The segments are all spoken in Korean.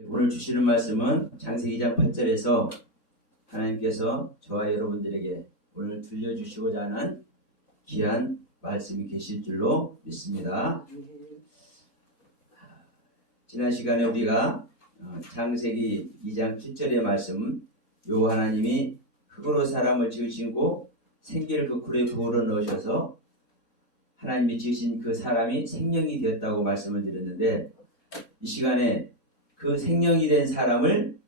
오늘 주시는 말씀은 창세기 2장 8절에서 하나님께서 저와 여러분들에게 오늘 들려주시고자 하는 귀한 말씀이 계실 줄로 믿습니다. 지난 시간에 우리가 창세기 2장 7절의 말씀, 요 하나님이 흙으로 사람을 지으시고 생기를 그 굴에 부어러 넣으셔서 하나님이 지으신 그 사람이 생명이 되었다고 말씀을 드렸는데, 이 시간에 그 생명이 된 사람을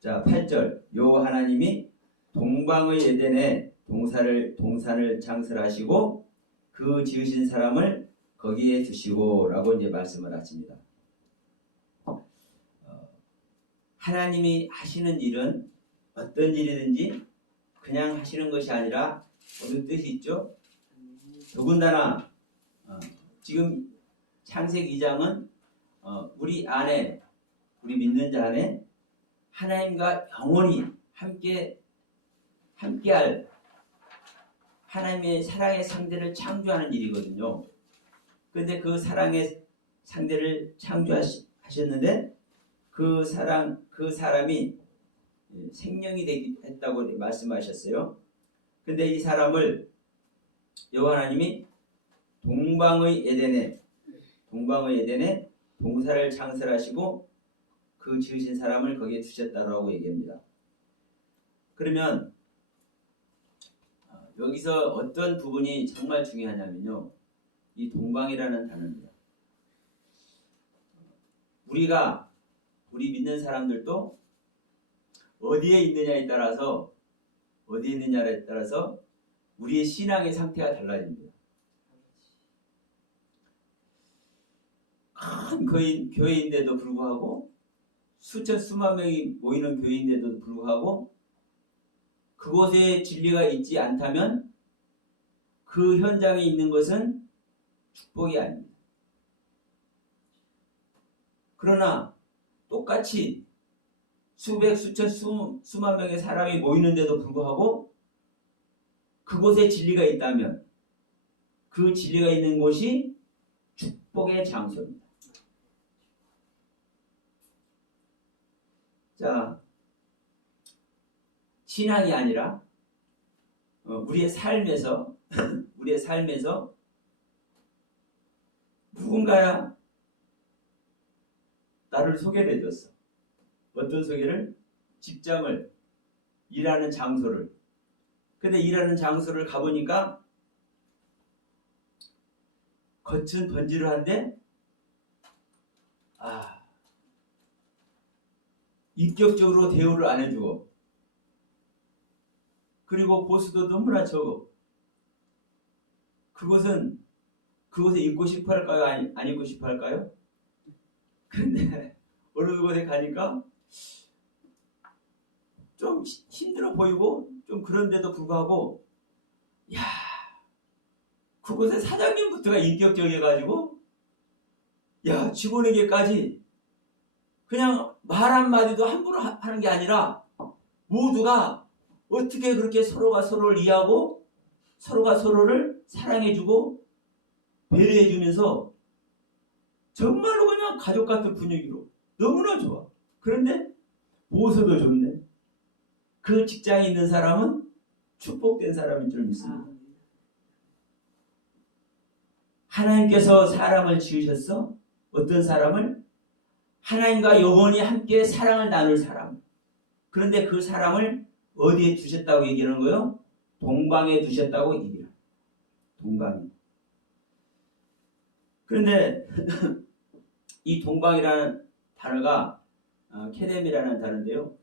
8절, 요 하나님이 동방의 에덴에 동산을 창설하시고 그 지으신 사람을 거기에 두시고 라고 이제 말씀을 하십니다. 하나님이 하시는 일은 어떤 일이든지 그냥 하시는 것이 아니라 어떤 뜻이 있죠? 더군다나 지금 창세기 2장은 우리 안에, 우리 믿는 자 안에 하나님과 영원히 함께할 하나님의 사랑의 상대를 창조하는 일이거든요. 그런데 그 사랑의 상대를 창조하셨는데 그 사람이 생명이 했다고 말씀하셨어요. 그런데 이 사람을 여호와 하나님이 동방의 에덴에 동산을 창설하시고 그 지으신 사람을 거기에 두셨다라고 얘기합니다. 그러면 여기서 어떤 부분이 정말 중요하냐면요, 이 동방이라는 단어입니다. 우리 믿는 사람들도 어디에 있느냐에 따라서 우리의 신앙의 상태가 달라집니다. 큰 교회인데도 불구하고 수만 명이 모이는 교회인데도 불구하고 그곳에 진리가 있지 않다면 그 현장에 있는 것은 축복이 아닙니다. 그러나 똑같이 수만 명의 사람이 모이는데도 불구하고 그곳에 진리가 있다면 그 진리가 있는 곳이 축복의 장소입니다. 자, 신앙이 아니라 우리의 삶에서 누군가야 나를 소개를 해줬어. 어떤 소개를? 직장을, 일하는 장소를. 근데 일하는 장소를 가보니까 겉은 번지르한데 인격적으로 대우를 안 해주고, 그리고 보수도 너무나 적어. 그곳에 있고 싶어 할까요? 안 있고 싶어 할까요? 근데 어느 곳에 가니까 좀 힘들어 보이고 좀 그런데도 불구하고, 그곳에 사장님부터가 인격적이어가지고, 직원에게까지 그냥 말 한마디도 함부로 하는 게 아니라 모두가 어떻게 그렇게 서로가 서로를 이해하고 서로가 서로를 사랑해주고 배려해주면서 정말로 그냥 가족 같은 분위기로 너무나 좋아. 그런데 보수도 좋네. 그 직장에 있는 사람은 축복된 사람인 줄 믿습니다. 하나님께서 사람을 지으셨어? 어떤 사람을? 하나님과 영원히 함께 사랑을 나눌 사람. 그런데 그 사람을 어디에 두셨다고 얘기하는 거예요? 동방에 두셨다고 얘기해요. 동방에. 그런데 이 동방이라는 단어가 케뎀이라는 단어인데요,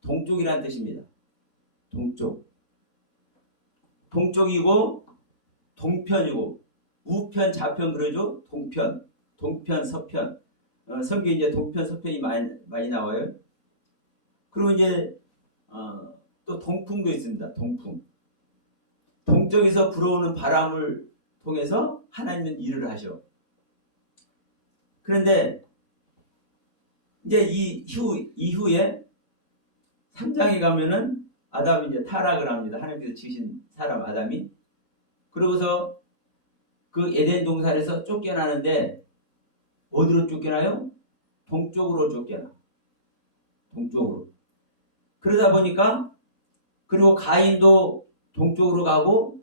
동쪽이라는 뜻입니다. 동쪽이고 동편이고 우편, 좌편 그러죠. 동편, 서편. 성경에 이제 동편, 서편이 많이 나와요. 그리고 이제 또 동풍도 있습니다. 동쪽에서 불어오는 바람을 통해서 하나님은 일을 하셔. 그런데 이제 이후에 3장에 가면은 아담이 이제 타락을 합니다. 하나님께서 지으신 사람 아담이. 그러고서 그 에덴 동산에서 쫓겨나는데 어디로 쫓겨나요? 동쪽으로 쫓겨나. 동쪽으로. 그러다 보니까 그리고 가인도 동쪽으로 가고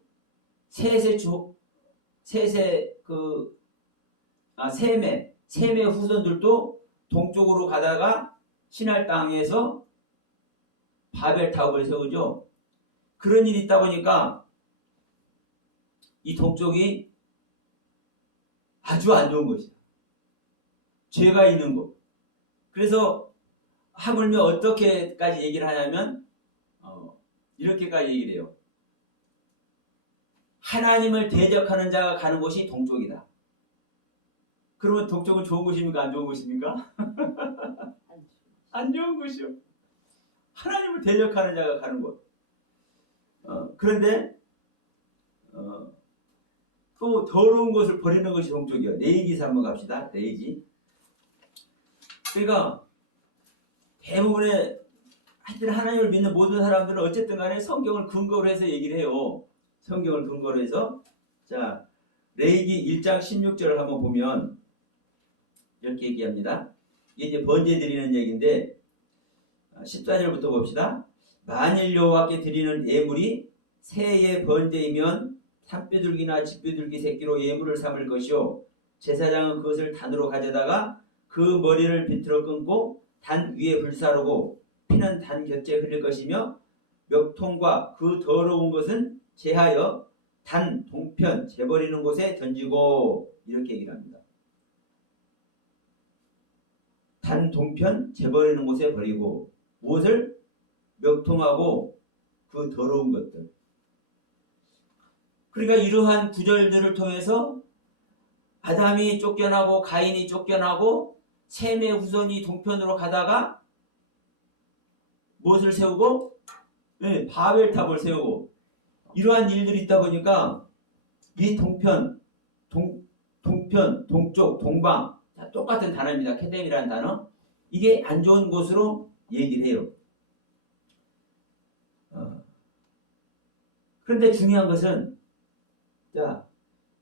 셋의 셈의 후손들도 동쪽으로 가다가 신할 땅에서 바벨탑을 세우죠. 그런 일이 있다 보니까 이 동쪽이 아주 안 좋은 것이야. 죄가 있는 것. 그래서 하물며 어떻게까지 얘기를 하냐면 이렇게까지 얘기를 해요. 하나님을 대적하는 자가 가는 곳이 동쪽이다. 그러면 동쪽은 좋은 곳입니까? 안 좋은 곳입니까? 안 좋은 곳이요. 하나님을 대적하는 자가 가는 곳. 그런데 또 더러운 것을 버리는 것이 동쪽이에요. 레위기서 한번 갑시다. 레위기. 그러니까 대부분의 하여튼 하나님을 믿는 모든 사람들은 어쨌든 간에 성경을 근거로 해서 얘기를 해요. 성경을 근거로 해서. 자, 레위기 1장 16절을 한번 보면 이렇게 얘기합니다. 이게 이제 번제 드리는 얘기인데 14절부터 봅시다. 만일 여호와께 드리는 예물이 새의 번제이면 산비둘기나 집비둘기 새끼로 예물을 삼을 것이요 제사장은 그것을 단으로 가져다가 그 머리를 비틀어 끊고 단 위에 불사르고 피는 단 곁에 흘릴 것이며 멱통과 그 더러운 것은 제하여 단 동편 재버리는 곳에 던지고 이렇게 얘기를 합니다. 단 동편 재버리는 곳에 버리고 무엇을? 멱통하고 그 더러운 것들. 그러니까 이러한 구절들을 통해서 아담이 쫓겨나고 가인이 쫓겨나고 셈의 후손이 동편으로 가다가 무엇을 세우고? 네, 바벨탑을 세우고 이러한 일들이 있다 보니까 이 동편, 동쪽, 동방 다 똑같은 단어입니다. 케뎀이라는 단어. 이게 안 좋은 곳으로 얘기를 해요. 그런데 중요한 것은 자,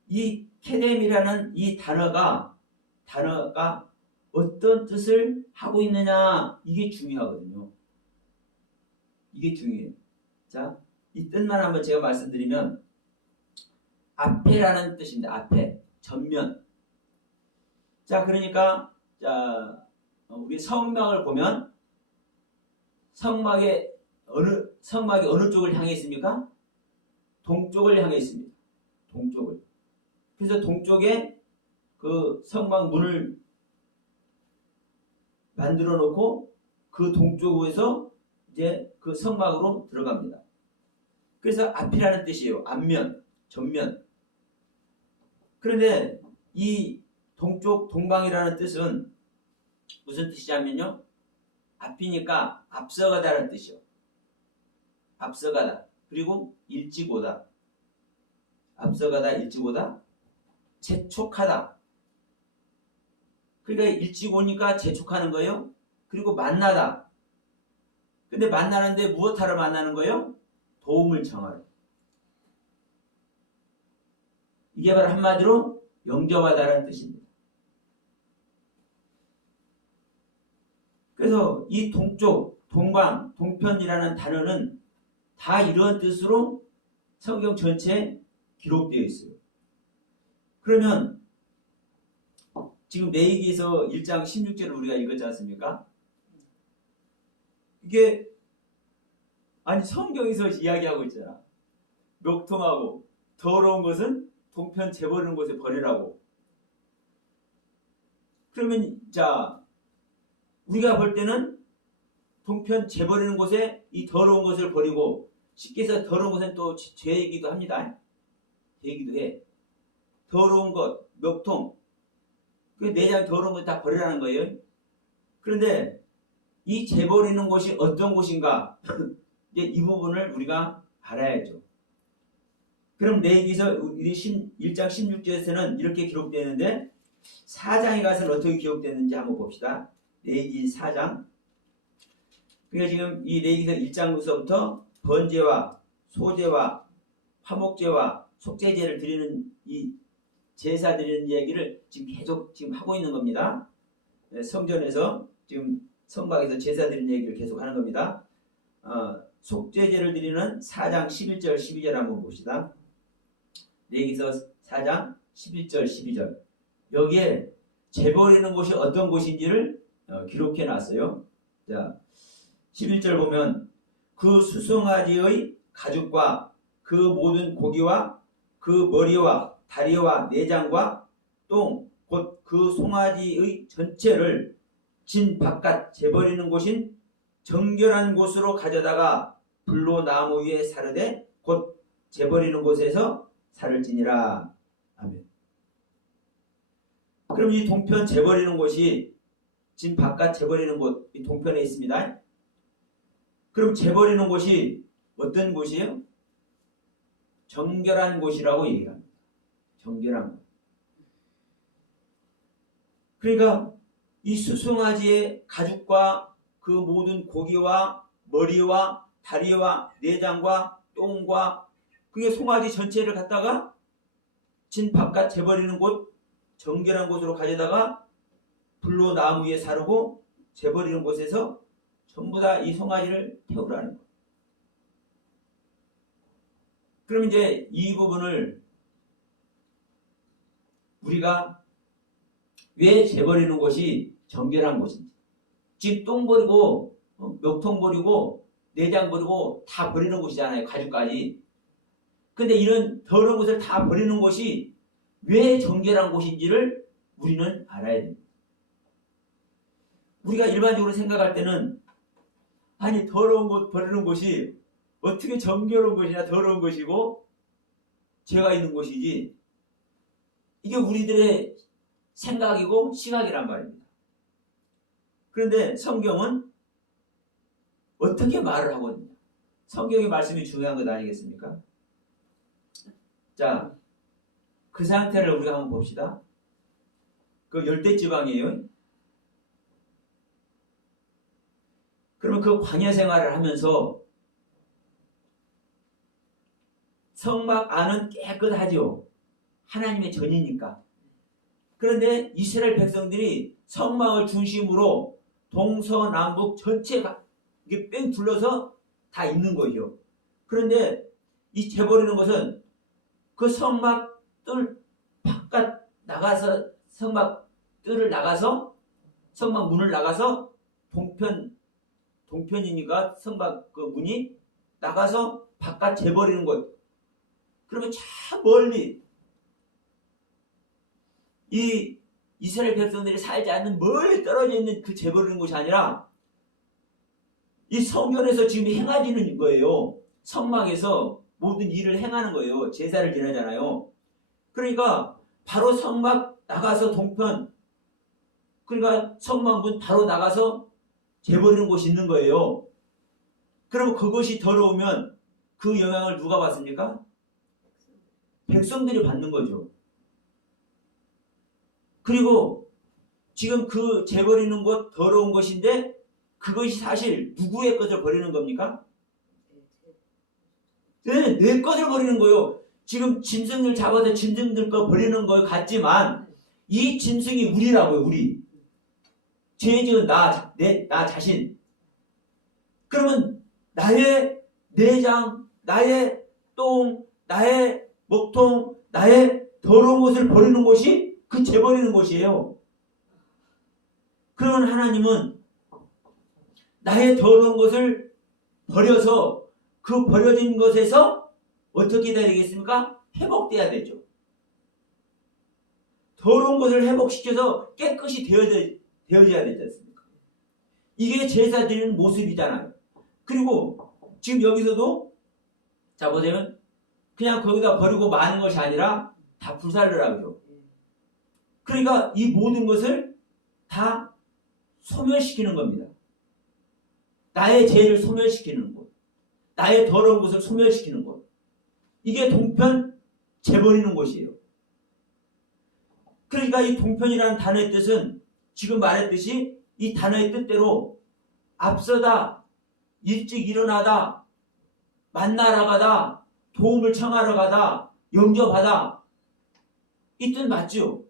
이 케뎀이라는 이 단어가 어떤 뜻을 하고 있느냐 이게 중요하거든요. 이게 중요해요. 자, 이 뜻만 한번 제가 말씀드리면 앞에라는 뜻입니다. 앞에, 전면. 자, 그러니까 자, 우리 성막을 보면 성막이 어느 쪽을 향해 있습니까? 동쪽을 향해 있습니다. 동쪽을. 그래서 동쪽에 그 성막 문을 만들어 놓고 그 동쪽에서 이제 그 성막으로 들어갑니다. 그래서 앞이라는 뜻이에요. 앞면, 전면. 그런데 이 동쪽, 동방이라는 뜻은 무슨 뜻이냐면요. 앞이니까 앞서가다라는 뜻이요. 앞서가다. 그리고 일찍오다. 앞서가다, 일찍오다. 재촉하다. 그러니까 일찍 오니까 재촉하는 거예요. 그리고 만나다. 근데 만나는데 무엇하러 만나는 거예요? 도움을 청하러. 이게 바로 한마디로 영접하다라는 뜻입니다. 그래서 이 동쪽, 동방, 동편이라는 단어는 다 이런 뜻으로 성경 전체에 기록되어 있어요. 그러면 지금 레위기서 1장 16절을 우리가 읽었지 않습니까? 이게 아니 성경에서 이야기하고 있잖아. 멱통하고 더러운 것은 동편 재버리는 곳에 버리라고. 그러면 자 우리가 볼 때는 동편 재버리는 곳에 이 더러운 것을 버리고 쉽게 해서 더러운 것은 또 죄이기도 합니다. 죄이기도 해. 더러운 것, 멱통. 그 내장 더러운 것 다 버리라는 거예요. 그런데 이 재버리는 곳이 어떤 곳인가? 이제 이 부분을 우리가 알아야죠. 그럼 레위기서 1장 16절에서는 이렇게 기록되는데 4장에 가서는 어떻게 기록되는지 한번 봅시다. 레위기 4장. 그러니까 지금 이 레위기서 1장부터 번제와 소제와 화목제와 속죄제를 드리는 이 제사 드리는 이야기를 지금 계속 지금 하고 있는 겁니다. 성전에서 지금 성막에서 제사 드리는 얘기를 계속 하는 겁니다. 속죄제를 드리는 4장 11절 12절 한번 봅시다. 레위기서 4장 11절 12절. 여기에 재버리는 곳이 어떤 곳인지를 기록해 놨어요. 자, 11절 보면 그 수송아지의 가죽과 그 모든 고기와 그 머리와 다리와 내장과 똥 곧 그 송아지의 전체를 진 바깥 재버리는 곳인 정결한 곳으로 가져다가 불로 나무 위에 사르되 곧 재버리는 곳에서 살을 찌니라. 아멘. 그럼 이 동편 재버리는 곳이 진 바깥 재버리는 곳, 이 동편에 있습니다. 그럼 재버리는 곳이 어떤 곳이에요? 정결한 곳이라고 얘기합니다. 정결한 곳. 그러니까 이 수송아지의 가죽과 그 모든 고기와 머리와 다리와 내장과 똥과 그게 송아지 전체를 갖다가 진 바깥 재버리는 곳, 정결한 곳으로 가져다가 불로 나무 위에 사르고 재버리는 곳에서 전부 다 이 송아지를 태우라는 거예요. 그럼 이제 이 부분을 우리가 왜 재버리는 곳이 정결한 곳인지, 지금 똥 버리고 멱통 버리고 내장 버리고 다 버리는 곳이잖아요. 가죽까지. 근데 이런 더러운 것을 다 버리는 곳이 왜 정결한 곳인지를 우리는 알아야 됩니다. 우리가 일반적으로 생각할 때는 아니 더러운 곳 버리는 곳이 어떻게 정결한 곳이냐, 더러운 곳이고 죄가 있는 곳이지, 이게 우리들의 생각이고 시각이란 말입니다. 그런데 성경은 어떻게 말을 하거든요. 성경의 말씀이 중요한 것 아니겠습니까? 자, 그 상태를 우리가 한번 봅시다. 그 열대지방이에요. 그러면 그 광야 생활을 하면서 성막 안은 깨끗하죠. 하나님의 전이니까. 그런데 이스라엘 백성들이 성막을 중심으로 동서남북 전체가 이게 뺑 둘러서 다 있는 거죠. 그런데 이 재버리는 것은 그 성막 뜰 바깥 나가서, 성막 뜰을 나가서, 성막 문을 나가서 동편이니까 성막 그 문이 나가서 바깥 재버리는 것. 그러면 저 멀리 이 이스라엘 백성들이 살지 않는 멀리 떨어져 있는 그 재버리는 곳이 아니라 이 성전에서 지금 행하지는 거예요. 성막에서 모든 일을 행하는 거예요. 제사를 지내잖아요. 그러니까 바로 성막 나가서 동편, 그러니까 성막 문 바로 나가서 재버리는 곳이 있는 거예요. 그럼 그것이 더러우면 그 영향을 누가 받습니까? 백성들이 받는 거죠. 그리고 지금 그 재버리는 것 더러운 것인데 그것이 사실 누구의 것을 버리는 겁니까? 네, 내 것을 버리는 거예요. 지금 짐승을 잡아서 짐승들 거 버리는 것 같지만 이 짐승이 우리라고요. 우리. 죄 지은 나 자신. 그러면 나의 내장, 나의 똥, 나의 목통, 나의 더러운 것을 버리는 곳이 그 재버리는 곳이에요. 그러면 하나님은 나의 더러운 것을 버려서 그 버려진 것에서 어떻게 돼야 되겠습니까? 회복돼야 되죠. 더러운 것을 회복시켜서 깨끗이 되어져야 되지 않습니까? 이게 제사 드리는 모습이잖아요. 그리고 지금 여기서도 자 보세요. 그냥 거기다 버리고 마는 것이 아니라 다 불살르라고요. 그러니까 이 모든 것을 다 소멸시키는 겁니다. 나의 죄를 소멸시키는 곳, 나의 더러운 것을 소멸시키는 곳, 이게 동편 재버리는 곳이에요. 그러니까 이 동편이라는 단어의 뜻은 지금 말했듯이 이 단어의 뜻대로 앞서다, 일찍 일어나다, 만나러 가다, 도움을 청하러 가다, 영접하다, 이 뜻 맞죠?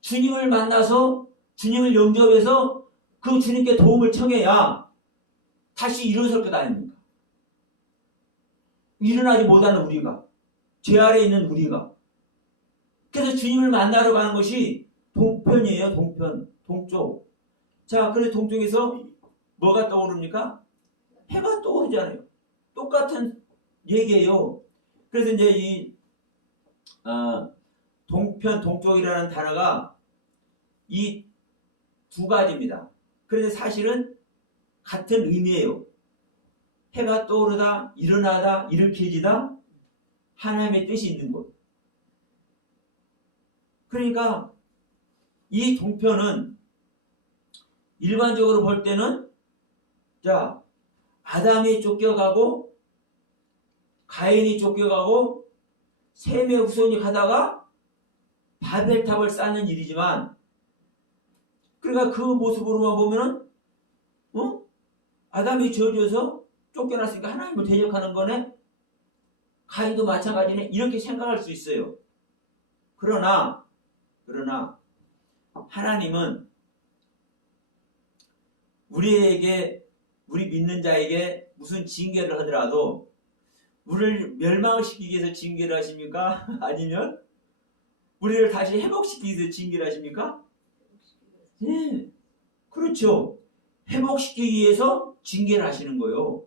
주님을 만나서 주님을 영접해서 그 주님께 도움을 청해야 다시 일어설 것 아닙니까? 일어나지 못하는 우리가, 죄 아래에 있는 우리가. 그래서 주님을 만나러 가는 것이 동편이에요. 동편, 동쪽. 자, 그래서 동쪽에서 뭐가 떠오릅니까? 해가 떠오르잖아요. 똑같은 얘기예요. 그래서 이제 이 동편, 동쪽이라는 단어가 이 두 가지입니다. 그런데 사실은 같은 의미예요. 해가 떠오르다, 일어나다, 일으켜지다, 하나님의 뜻이 있는 곳. 그러니까 이 동편은 일반적으로 볼 때는 자, 아담이 쫓겨가고 가인이 쫓겨가고 셈의 후손이 가다가 바벨탑을 쌓는 일이지만, 그러니까 그 모습으로만 보면은 아담이 저주해서 쫓겨났으니까 하나님을 대적하는 거네, 가인도 마찬가지네, 이렇게 생각할 수 있어요. 그러나 하나님은 우리에게, 우리 믿는 자에게 무슨 징계를 하더라도 우리를 멸망을 시키기 위해서 징계를 하십니까? 아니면 우리를 다시 회복시키기 위해서 징계를 하십니까? 네, 그렇죠. 회복시키기 위해서 징계를 하시는 거예요.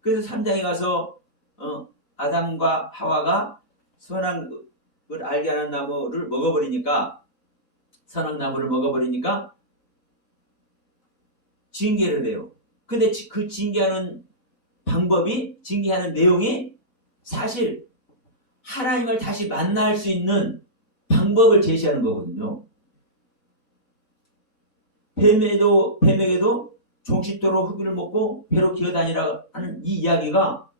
그래서 3장에 가서 아담과 하와가 선한 걸 알게 하는 나무를 먹어버리니까, 선악나무를 먹어버리니까 징계를 해요. 근데 그 징계하는 방법이, 징계하는 내용이 사실 하나님을 다시 만날 수 있는 방법을 제시하는 거거든요. 뱀에게도 종식토록 흙을 먹고 배로 기어다니라 하는 이 이야기가,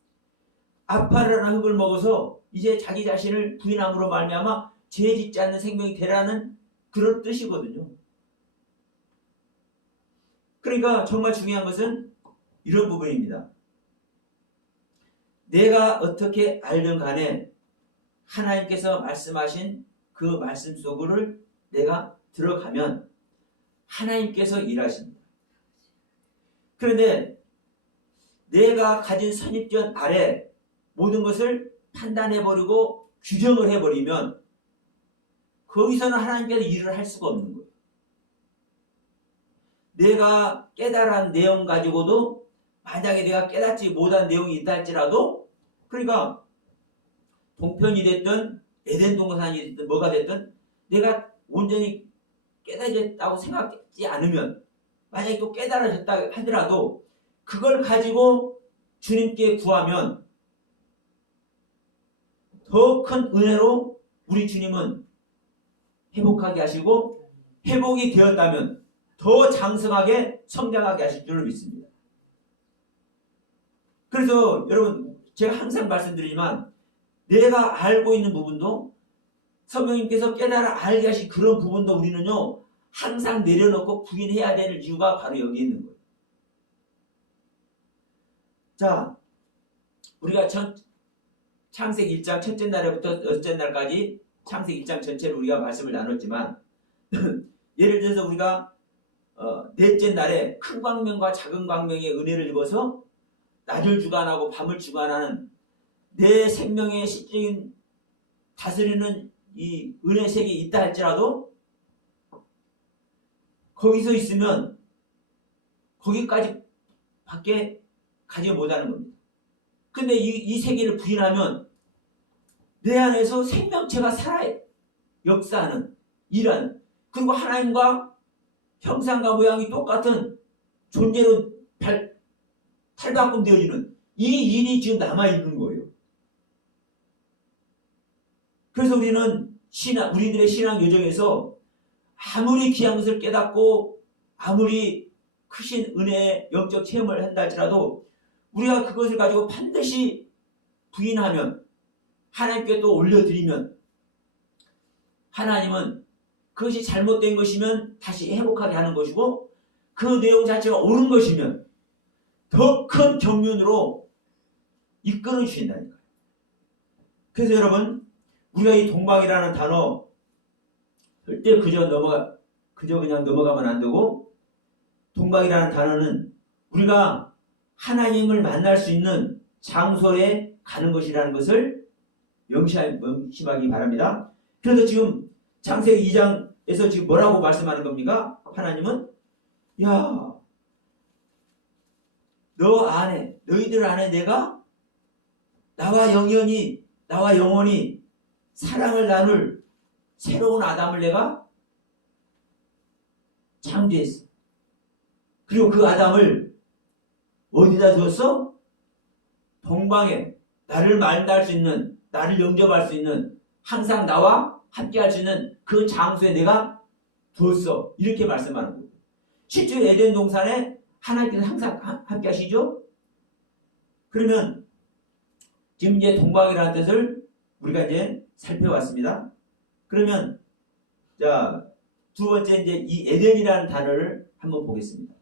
아파라는 흙을 먹어서 이제 자기 자신을 부인함으로 말미암아 죄 짓지 않는 생명이 되라는 그런 뜻이거든요. 그러니까 정말 중요한 것은 이런 부분입니다. 내가 어떻게 알든 간에 하나님께서 말씀하신 그 말씀 속을 내가 들어가면 하나님께서 일하십니다. 그런데 내가 가진 선입견 아래 모든 것을 판단해버리고 규정을 해버리면 거기서는 하나님께서 일을 할 수가 없는 거예요. 내가 깨달은 내용 가지고도, 만약에 내가 깨닫지 못한 내용이 있다 할지라도, 그러니까 동편이 됐든 에덴 동산이 됐든 뭐가 됐든 내가 온전히 깨달았다고 생각하지 않으면, 만약에 또 깨달아졌다 하더라도 그걸 가지고 주님께 구하면 더 큰 은혜로 우리 주님은 회복하게 하시고, 회복이 되었다면 더 장성하게 성장하게 하실 줄을 믿습니다. 그래서 여러분, 제가 항상 말씀드리지만 내가 알고 있는 부분도, 성령님께서 깨달아 알게 하신 그런 부분도 우리는요 항상 내려놓고 부인해야 될 이유가 바로 여기 있는 거예요. 자, 우리가 창세기 1장 첫째 날부터 여섯째 날까지 창세기 1장 전체를 우리가 말씀을 나눴지만 예를 들어서 우리가 넷째 날에 큰 광명과 작은 광명의 은혜를 입어서 낮을 주관하고 밤을 주관하는 내 생명의 실질적인 다스리는 이 은혜색이 있다 할지라도 거기서 있으면 거기까지 밖에 가지 못하는 겁니다. 근데 이 세계를 부인하면 내 안에서 생명체가 살아요. 역사하는, 일하는, 그리고 하나님과 형상과 모양이 똑같은 존재로 탈바꿈되어지는 이 일이 지금 남아있는 거예요. 그래서 우리들의 신앙 여정에서 아무리 귀한 것을 깨닫고 아무리 크신 은혜의 영적 체험을 한다 할지라도 우리가 그것을 가지고 반드시 부인하면, 하나님께 또 올려드리면, 하나님은 그것이 잘못된 것이면 다시 회복하게 하는 것이고, 그 내용 자체가 옳은 것이면 더 큰 경륜으로 이끌어 주신다니까요. 그래서 여러분, 우리가 이 동방이라는 단어 절대 그저 그냥 넘어가면 안 되고, 동방이라는 단어는 우리가 하나님을 만날 수 있는 장소에 가는 것이라는 것을 명심하기 바랍니다. 그래서 지금 창세기 2장에서 지금 뭐라고 말씀하는 겁니까? 하나님은 야, 너희들 안에 내가 나와 영원히 사랑을 나눌 새로운 아담을 내가 창조했어. 그리고 그 아담을 어디다 두었어? 동방에 나를 만날 수 있는, 나를 영접할 수 있는, 항상 나와 함께할 수 있는 그 장소에 내가 두었어. 이렇게 말씀하는 거예요. 실제 에덴 동산에 하나님께서 항상 함께 하시죠? 그러면 지금 이제 동방이라는 뜻을 우리가 이제 살펴봤습니다. 그러면 자, 두 번째 이제 이 에덴이라는 단어를 한번 보겠습니다.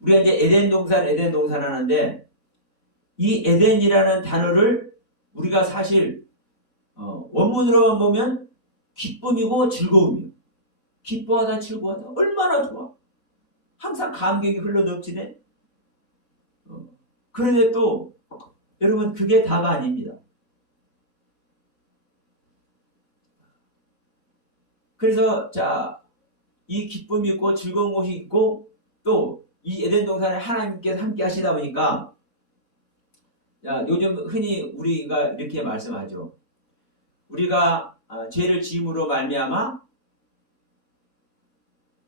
우리가 이제 에덴 동산 하는데 이 에덴이라는 단어를 우리가 사실 원문으로만 보면 기쁨이고 즐거움이요. 기뻐하다 즐거워하다 얼마나 좋아. 항상 감격이 흘러넘치네. 그런데 또 여러분 그게 다가 아닙니다. 그래서 자, 이 기쁨이 있고 즐거운 것이 있고 또 이 에덴 동산에 하나님께서 함께 하시다 보니까 자, 요즘 흔히 우리가 이렇게 말씀하죠. 우리가 죄를 지음으로 말미암아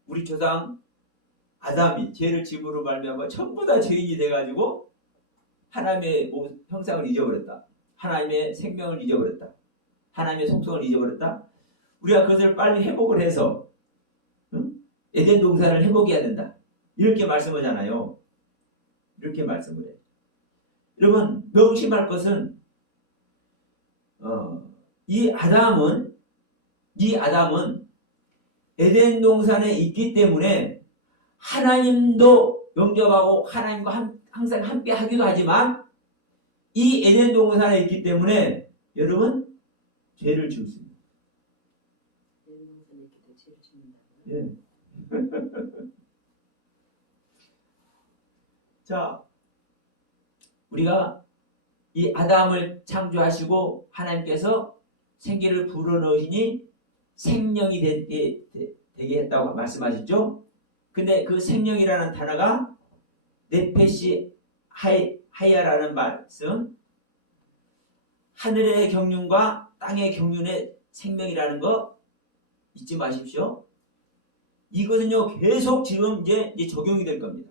우리 조상 아담이 죄를 지음으로 말미암아 전부 다 죄인이 돼가지고 하나님의 형상을 잊어버렸다. 하나님의 생명을 잊어버렸다. 하나님의 속성을 잊어버렸다. 우리가 그것을 빨리 회복을 해서 에덴 동산을 회복해야 된다. 이렇게 말씀하잖아요. 이렇게 말씀을 해요. 여러분 명심할 것은 이 아담은 에덴 동산에 있기 때문에 하나님도 영접하고 하나님과 항상 함께 하기도 하지만 이 에덴 동산에 있기 때문에 여러분 죄를 지었습니다. 에덴 동산에 있기 때문에 죄를 짓는다고요? 예. 자, 우리가 이 아담을 창조하시고 하나님께서 생기를 불어넣으시니 생명이 되게 했다고 말씀하셨죠? 근데 그 생명이라는 단어가 네페시 하야라는 말씀, 하늘의 경륜과 땅의 경륜의 생명이라는 거 잊지 마십시오. 이것은요 계속 지금 이제 적용이 될 겁니다.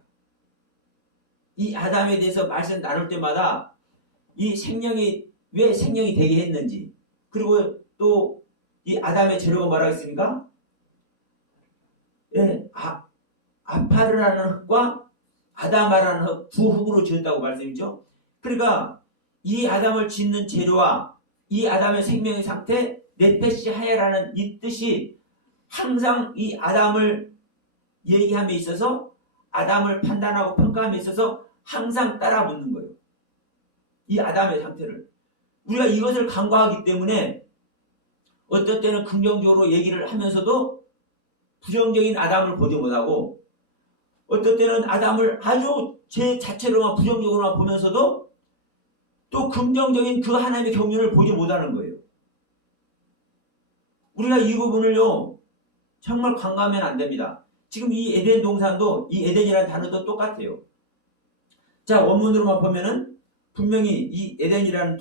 이 아담에 대해서 말씀 나눌 때마다 이 생명이 왜 생명이 되게 했는지, 그리고 또 이 아담의 재료가 뭐라고 했습니까? 예, 아파르라는 흙과 아담아라는 흙, 두 흙으로 지었다고 말씀이죠. 그러니까 이 아담을 짓는 재료와 이 아담의 생명의 상태, 네페시 하야라는 이 뜻이 항상 이 아담을 얘기함에 있어서, 아담을 판단하고 평가함에 있어서 항상 따라 붙는 거예요. 이 아담의 상태를. 우리가 이것을 간과하기 때문에 어떨 때는 긍정적으로 얘기를 하면서도 부정적인 아담을 보지 못하고, 어떨 때는 아담을 아주 제 자체로만 부정적으로만 보면서도 또 긍정적인 그 하나님의 경륜을 보지 못하는 거예요. 우리가 이 부분을요 정말 간과하면 안 됩니다. 지금 이 에덴 동산도 이 에덴이라는 단어도 똑같아요. 자, 원문으로만 보면은 분명히 이 에덴이라는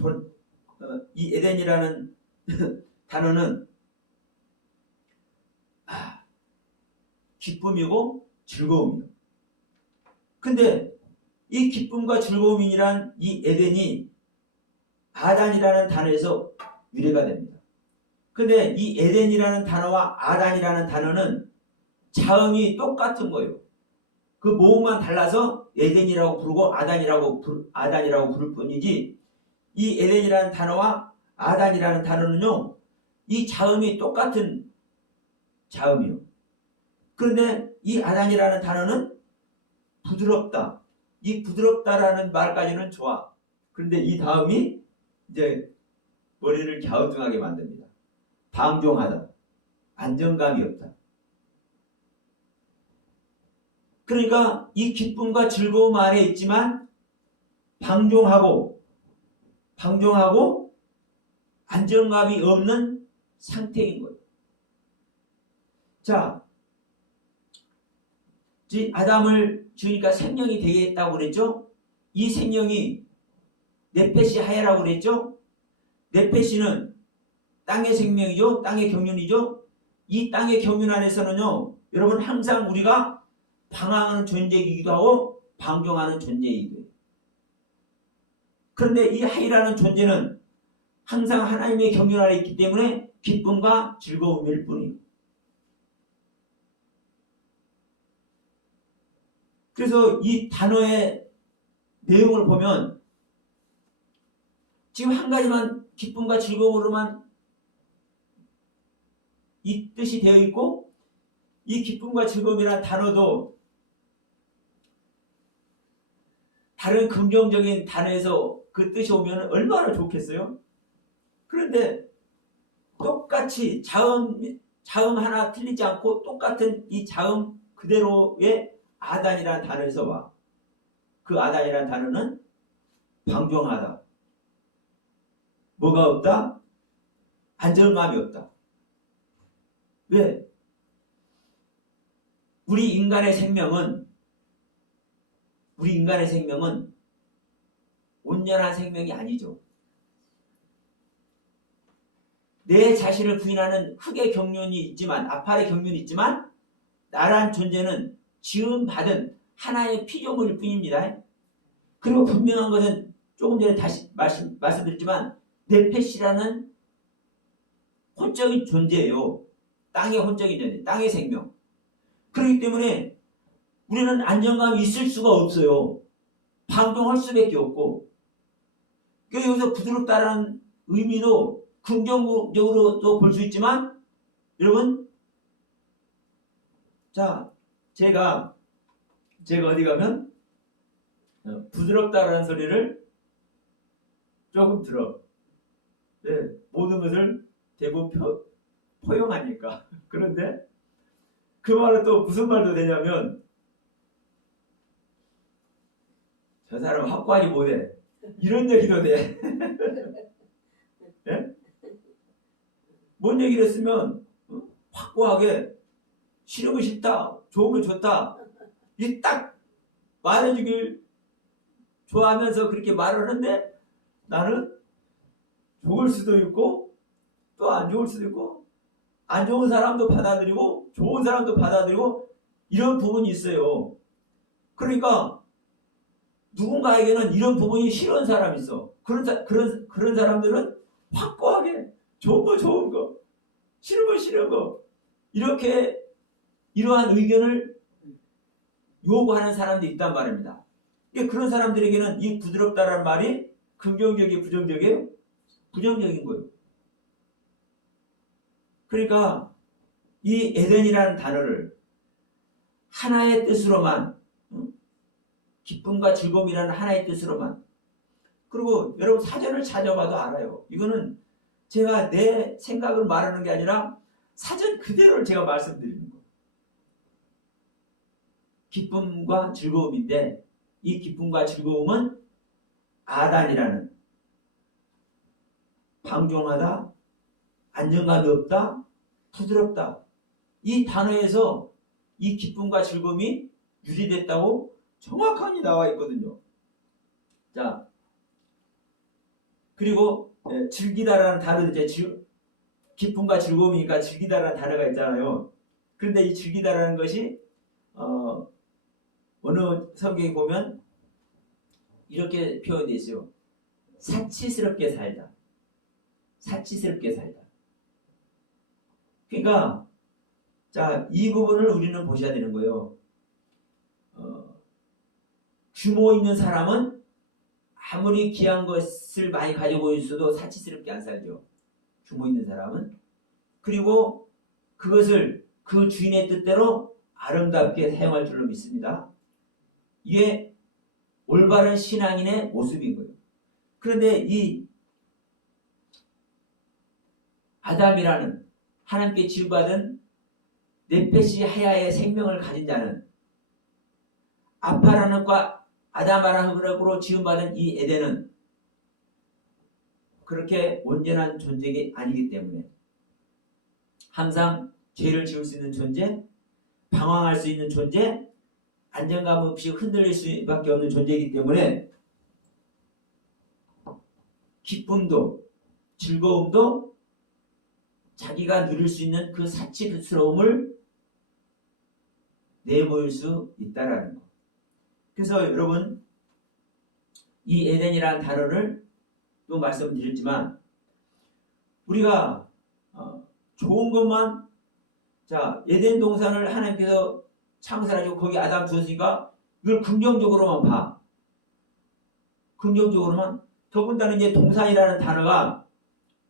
단어는 기쁨이고 즐거움이에요. 근데 이 기쁨과 즐거움이란 이 에덴이 아단이라는 단어에서 유래가 됩니다. 근데 이 에덴이라는 단어와 아단이라는 단어는 자음이 똑같은 거예요. 그 모음만 달라서 에덴이라고 부르고 아단이라고 부를 뿐이지, 이 에덴이라는 단어와 아단이라는 단어는요 이 자음이 똑같은 자음이요. 그런데 이 아단이라는 단어는 부드럽다. 이 부드럽다라는 말까지는 좋아. 그런데 이 다음이 이제 머리를 갸우뚱하게 만듭니다. 방종하다. 안정감이 없다. 그러니까 이 기쁨과 즐거움 안에 있지만 방종하고 안정감이 없는 상태인 거예요. 자, 아담을 지으니까 생명이 되겠다고 그랬죠? 이 생명이 네페시 하야라고 그랬죠? 네페시는 땅의 생명이죠? 땅의 경륜이죠? 이 땅의 경륜 안에서는요, 여러분 항상 우리가 방황하는 존재이기도 하고 방종하는 존재이기도 해요. 그런데 이 하이라는 존재는 항상 하나님의 경륜 안에 있기 때문에 기쁨과 즐거움일 뿐이에요. 그래서 이 단어의 내용을 보면 지금 한 가지만 기쁨과 즐거움으로만 이 뜻이 되어 있고, 이 기쁨과 즐거움이라는 단어도 다른 긍정적인 단어에서 그 뜻이 오면 얼마나 좋겠어요? 그런데 똑같이 자음 하나 틀리지 않고 똑같은 이 자음 그대로의 아단이라는 단어에서 와. 그 아단이라는 단어는 방종하다. 뭐가 없다? 안정감이 없다. 왜? 우리 인간의 생명은 온전한 생명이 아니죠. 내 자신을 부인하는 흙의 경륜이 있지만, 아팔의 경륜이 있지만, 나란 존재는 지음받은 하나의 피조물일 뿐입니다. 그리고 분명한 것은 조금 전에 다시 말씀드렸지만, 네페시라는 혼적인 존재예요. 땅의 혼적인 존재, 땅의 생명. 그렇기 때문에 우리는 안정감이 있을 수가 없어요. 방종할 수밖에 없고. 그러니까 여기서 부드럽다라는 의미도 긍정적으로도 볼 수 있지만, 여러분, 자, 제가 어디 가면 부드럽다라는 소리를 조금 들어. 네, 모든 것을 대부분 포용하니까. 그런데 그 말은 또 무슨 말도 되냐면, 저 사람 확고하게 못해. 이런 얘기도 돼. 네? 뭔 얘기를 했으면 확고하게 싫으면 싫다, 좋으면 좋다, 이 딱 말해주길 좋아하면서 그렇게 말을 하는데, 나는 좋을 수도 있고 또 안 좋을 수도 있고, 안 좋은 사람도 받아들이고 좋은 사람도 받아들이고, 이런 부분이 있어요. 그러니까 누군가에게는 이런 부분이 싫은 사람이 있어. 그런 사람들은 확고하게 좋은 거 좋은 거, 싫은 거 싫은 거, 이렇게 이러한 의견을 요구하는 사람들이 있단 말입니다. 그런 사람들에게는 이 부드럽다라는 말이 긍정적이에요, 부정적이에요? 부정적인 거예요. 그러니까 이 에덴이라는 단어를 하나의 뜻으로만, 기쁨과 즐거움이라는 하나의 뜻으로만, 그리고 여러분 사전을 찾아봐도 알아요. 이거는 제가 내 생각을 말하는 게 아니라 사전 그대로를 제가 말씀드리는 거예요. 기쁨과 즐거움인데, 이 기쁨과 즐거움은 아단이라는, 방종하다, 안정감이 없다, 부드럽다, 이 단어에서 이 기쁨과 즐거움이 유리됐다고 정확하게 나와 있거든요. 자, 그리고 즐기다라는 단어도 이제 기쁨과 즐거움이니까 즐기다라는 단어가 있잖아요. 그런데 이 즐기다라는 것이 어느 성경에 보면 이렇게 표현되어 있어요. 사치스럽게 살다. 사치스럽게 살다. 그러니까 자, 이 부분을 우리는 보셔야 되는 거예요. 규모 있는 사람은 아무리 귀한 것을 많이 가지고 있어도 사치스럽게 안 살죠. 규모 있는 사람은. 그리고 그것을 그 주인의 뜻대로 아름답게 사용할 줄로 믿습니다. 이게 올바른 신앙인의 모습인 거예요. 그런데 이 아담이라는 하나님께 지음받은 네페시 하야의 생명을 가진 자는 아파라는 과 아담아라 흙으로 지음받은 이 에덴은 그렇게 온전한 존재가 아니기 때문에 항상 죄를 지을 수 있는 존재, 방황할 수 있는 존재, 안정감 없이 흔들릴 수밖에 없는 존재이기 때문에 기쁨도 즐거움도 자기가 누릴 수 있는 그 사치스러움을 내보일 수 있다라는 거. 그래서 여러분 이 에덴이라는 단어를 또 말씀드렸지만 우리가 좋은 것만 자 에덴 동산을 하나님께서 창설하시고 거기 아담 두었으니까 이걸 긍정적으로만 봐. 긍정적으로만 더군다나 이제 동산이라는 단어가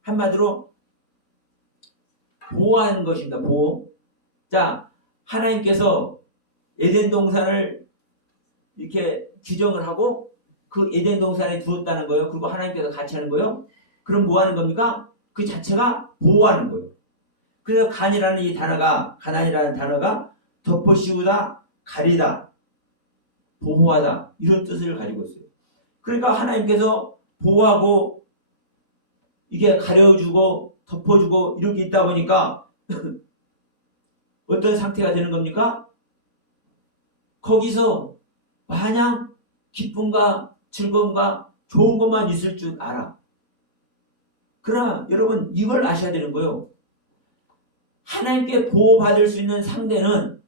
한마디로 보호하는 것입니다. 보호. 자 하나님께서 에덴 동산을 이렇게 규정을 하고 그 에덴 동산에 두었다는 거예요. 그리고 하나님께서 같이 하는 거예요. 그럼 뭐 하는 겁니까? 그 자체가 보호하는 거예요. 그래서 가난이라는 단어가 덮어씌우다, 가리다, 보호하다 이런 뜻을 가지고 있어요. 그러니까 하나님께서 보호하고 이게 가려주고 덮어주고 이렇게 있다 보니까 어떤 상태가 되는 겁니까? 거기서 마냥 기쁨과 즐거움과 좋은 것만 있을 줄 알아. 그러나 여러분 이걸 아셔야 되는 거예요. 하나님께 보호받을 수 있는 상대는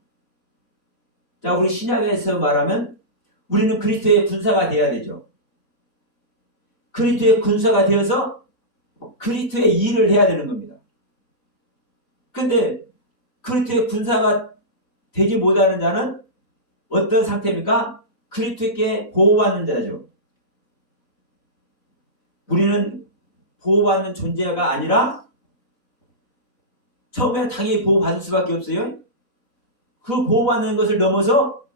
자 우리 신약에서 말하면 우리는 그리스도의 군사가 돼야 되죠. 그리스도의 군사가 되어서 그리스도의 일을 해야 되는 겁니다. 그런데 그리스도의 군사가 되지 못하는 자는 어떤 상태입니까? 그리스도께 보호받는 자죠. 우리는 보호받는 존재가 아니라 처음에 당연히 보호받을 수밖에 없어요. 그 보호받는 것을 넘어서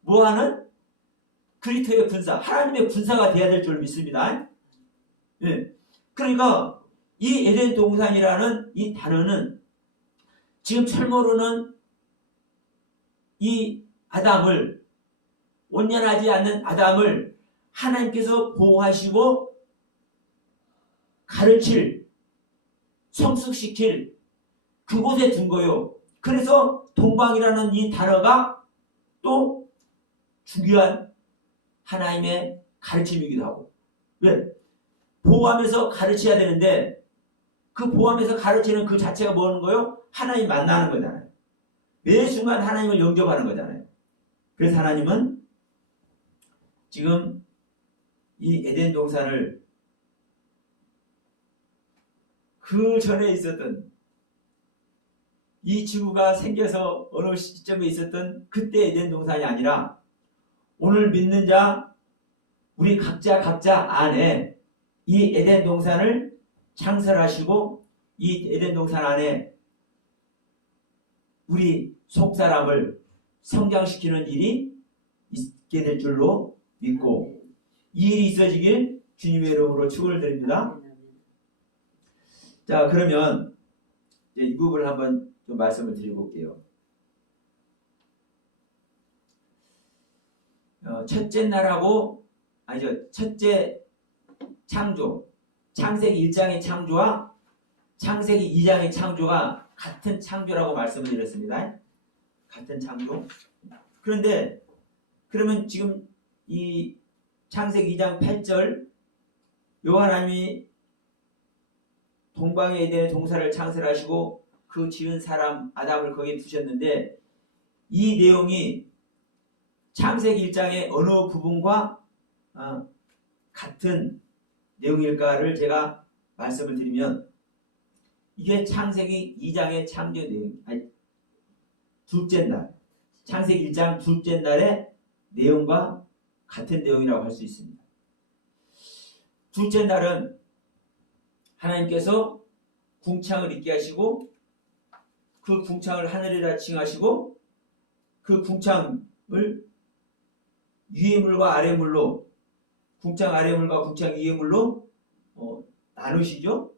뭐하는? 그리스도의 군사, 하나님의 군사가 돼야 될 줄 믿습니다. 네. 그러니까 이 에덴 동산이라는 이 단어는 지금 철모로는 이 아담을 온전하지 않는 아담을 하나님께서 보호하시고 가르칠 성숙시킬 그곳에 둔 거예요. 그래서 동방이라는 이 단어가 또 중요한 하나님의 가르침이기도 하고 왜? 보호하면서 가르쳐야 되는데 그 보호하면서 가르치는 그 자체가 뭐는 거예요? 하나님 만나는 거잖아요. 매 순간 하나님을 영접하는 거잖아요. 그래서 하나님은 지금 이 에덴 동산을 그 전에 있었던 이 지구가 생겨서 어느 시점에 있었던 그때 에덴 동산이 아니라 오늘 믿는 자 우리 각자 안에 이 에덴 동산을 창설하시고 이 에덴 동산 안에 우리 속사람을 성장시키는 일이 있게 될 줄로 믿고 이 일이 있어지길 주님의 이름으로 축원을 드립니다. 자 그러면 이제 이 부분을 한번 좀 말씀을 드려볼게요. 첫째 날하고 아니죠. 첫째 창조 창세기 1장의 창조와 창세기 2장의 창조가 같은 창조라고 말씀을 드렸습니다. 같은 창조. 그런데 그러면 지금 이 창세기 2장 8절 하나님이 동방의 에덴의 동산을 창설하시고 그 지은 사람 아담을 거기에 두셨는데 이 내용이 창세기 1장의 어느 부분과 같은 내용일까를 제가 말씀을 드리면 이게 창세기 2장의 창조 내용, 둘째 날, 창세기 1장 둘째 날의 내용과 같은 내용이라고 할 수 있습니다. 둘째 날은 하나님께서 궁창을 있게 하시고 그 궁창을 하늘이라 칭하시고 그 궁창을 위의 물과 아래 물로 궁창 아래 물과 궁창 위의 물로 나누시죠.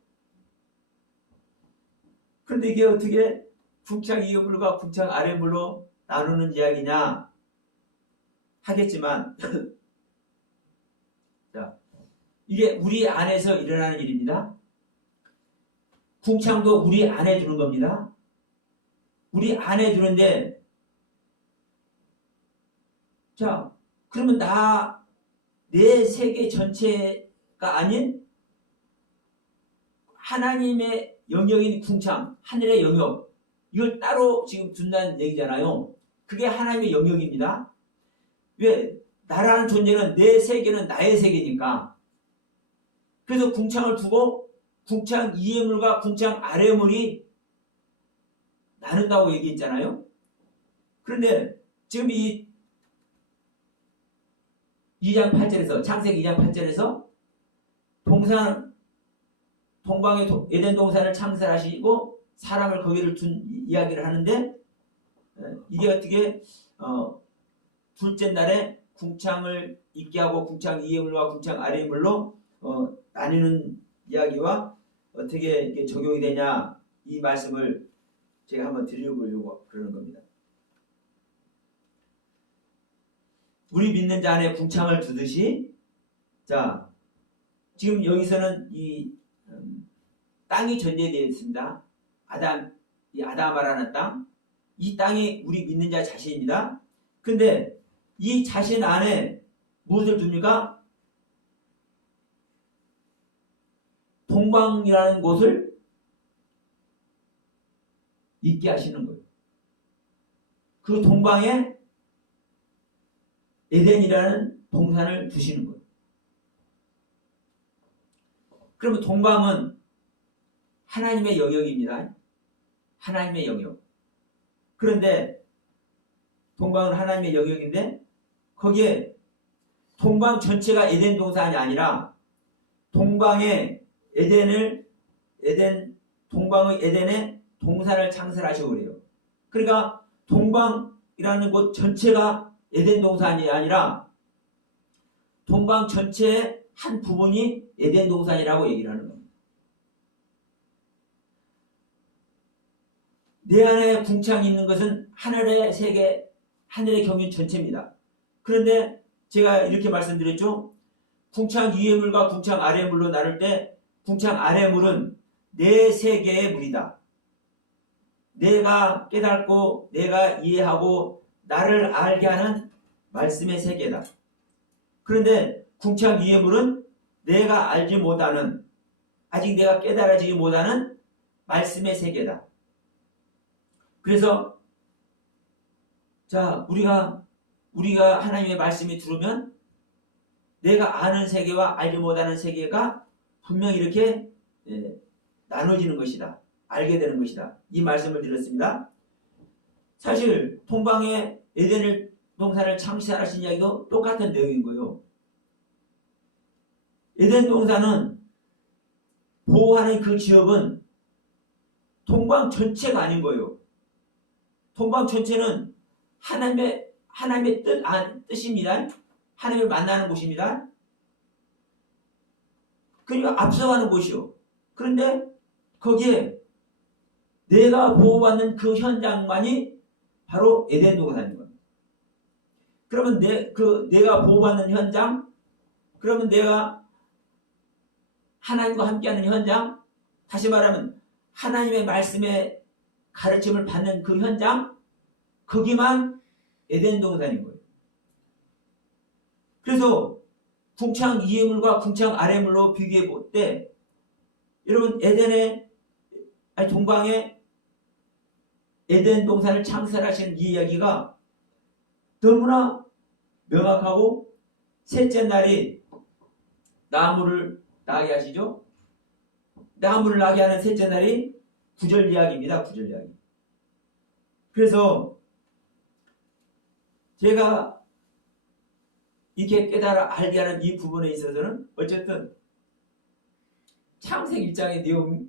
그런데 이게 어떻게 궁창 위의 물과 궁창 아래 물로 나누는 이야기냐? 하겠지만 자, 이게 우리 안에서 일어나는 일입니다. 궁창도 우리 안에 두는 겁니다. 우리 안에 두는데 자, 그러면 내 세계 전체가 아닌 하나님의 영역인 궁창, 하늘의 영역, 이걸 따로 지금 둔다는 얘기잖아요. 그게 하나님의 영역입니다. 왜? 나라는 존재는 내 세계는 나의 세계니까. 그래서 궁창을 두고 궁창 위의 물과 궁창 아래의 물이 나눈다고 얘기했잖아요. 그런데 지금 이 2장 8절에서 창세기 2장 8절에서 동방의 에덴 동산을 창설하시고 사람을 거기를 둔 이야기를 하는데 이게 어떻게 둘째 날에 궁창을 있게 하고 궁창 위의 물과 궁창 아래의 물로 나뉘는 이야기와 어떻게 이게 적용이 되냐 이 말씀을 제가 한번 드려보려고 그러는 겁니다. 우리 믿는 자 안에 궁창을 두듯이 자 지금 여기서는 이 땅이 전제되어 있습니다. 아담아라는 땅, 이 땅이 우리 믿는 자 자신입니다. 근데 이 자신 안에 무엇을 둡니까? 동방이라는 곳을 있게 하시는 거예요. 그 동방에 에덴이라는 동산을 두시는 거예요. 그러면 동방은 하나님의 영역입니다. 하나님의 영역. 그런데 동방은 하나님의 영역인데 거기에 동방 전체가 에덴 동산이 아니라 동방의 동방의 에덴에 동산을 창설하시고 그래요. 그러니까 동방이라는 곳 전체가 에덴 동산이 아니라 동방 전체의 한 부분이 에덴 동산이라고 얘기를 하는 겁니다. 내 안에 궁창이 있는 것은 하늘의 세계, 하늘의 경륜 전체입니다. 그런데 제가 이렇게 말씀드렸죠. 궁창 위의 물과 궁창 아래의 물로 나눌 때 궁창 아래의 물은 내 세계의 물이다. 내가 깨닫고 내가 이해하고 나를 알게 하는 말씀의 세계다. 그런데 궁창 위의 물은 내가 알지 못하는 아직 내가 깨달아지지 못하는 말씀의 세계다. 그래서 자 우리가 하나님의 말씀이 들으면 내가 아는 세계와 알지 못하는 세계가 분명히 이렇게 나눠지는 것이다. 알게 되는 것이다. 이 말씀을 드렸습니다. 사실 동방의 에덴을 동산을 창시하신 이야기도 똑같은 내용인 거예요. 에덴 동산은 보호하는 그 지역은 동방 전체가 아닌 거예요. 동방 전체는 하나님의 뜻입니다. 하나님을 만나는 곳입니다. 그러니까 앞서가는 곳이요. 그런데 거기에 내가 보호받는 그 현장만이 바로 에덴 동산인 겁니다. 그러면 내가 보호받는 현장, 그러면 내가 하나님과 함께하는 현장, 다시 말하면 하나님의 말씀의 가르침을 받는 그 현장, 거기만 에덴 동산인 거예요. 그래서 궁창 위의 물과 궁창 아래 물로 비교해 볼 때 여러분 동방의 에덴 동산을 창설하시는 이 이야기가 너무나 명확하고 셋째 날이 나무를 나게 하시죠. 나무를 나게 하는 셋째 날이 구절 이야기입니다. 구절 이야기. 그래서 제가 이렇게 깨달아 알게 하는 이 부분에 있어서는 어쨌든 창세기 1장의 내용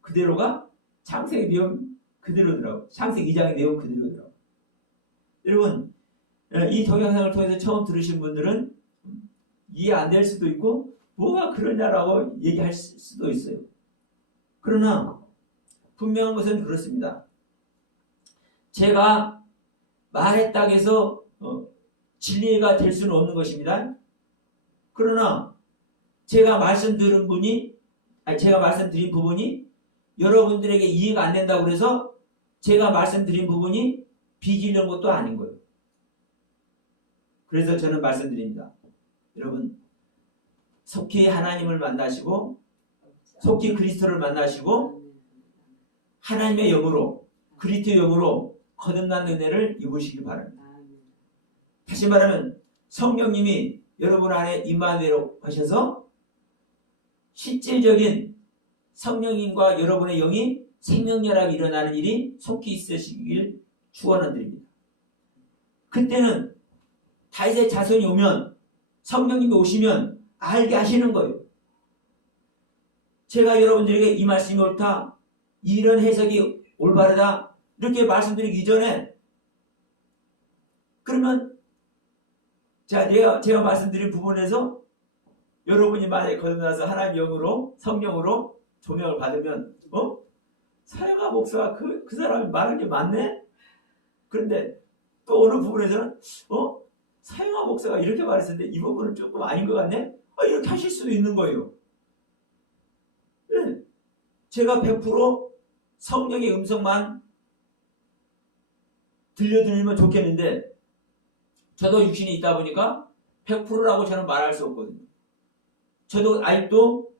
그대로가 창세기 내용 그대로더라고요. 창세기 2장의 내용 그대로더라고요. 여러분 이 동영상을 통해서 처음 들으신 분들은 이해 안 될 수도 있고 뭐가 그러냐라고 얘기할 수도 있어요. 그러나 분명한 것은 그렇습니다. 제가 말의 땅에서 진리가 될 수는 없는 것입니다. 그러나 제가 말씀드린 부분이 여러분들에게 이해가 안 된다고 그래서 제가 말씀드린 부분이 비질려는 것도 아닌 거예요. 그래서 저는 말씀드립니다. 여러분, 속히 하나님을 만나시고 속히 그리스도를 만나시고 하나님의 영으로 그리스도의 영으로 거듭난 은혜를 입으시기 바랍니다. 다시 말하면 성령님이 여러분 안에 임하도록 하셔서 실질적인 성령님과 여러분의 영이 생명연합이 일어나는 일이 속히 있으시길 축원드립니다. 그때는 다윗의 자손이 오면 성령님이 오시면 알게 하시는 거예요. 제가 여러분들에게 이 말씀이 옳다, 이런 해석이 올바르다 이렇게 말씀드리기 이전에 그러면 제가 말씀드린 부분에서 여러분이 만약에 거듭나서 하나님 영으로 성령으로 조명을 받으면 사회가 목사가 그 사람이 말한 게 맞네? 그런데 또 어느 부분에서는 사회가 목사가 이렇게 말했었는데 이 부분은 조금 아닌 것 같네? 이렇게 하실 수도 있는 거예요. 네. 제가 100% 성령의 음성만 들려드리면 좋겠는데 저도 육신이 있다 보니까 100%라고 저는 말할 수 없거든요. 저도 아직도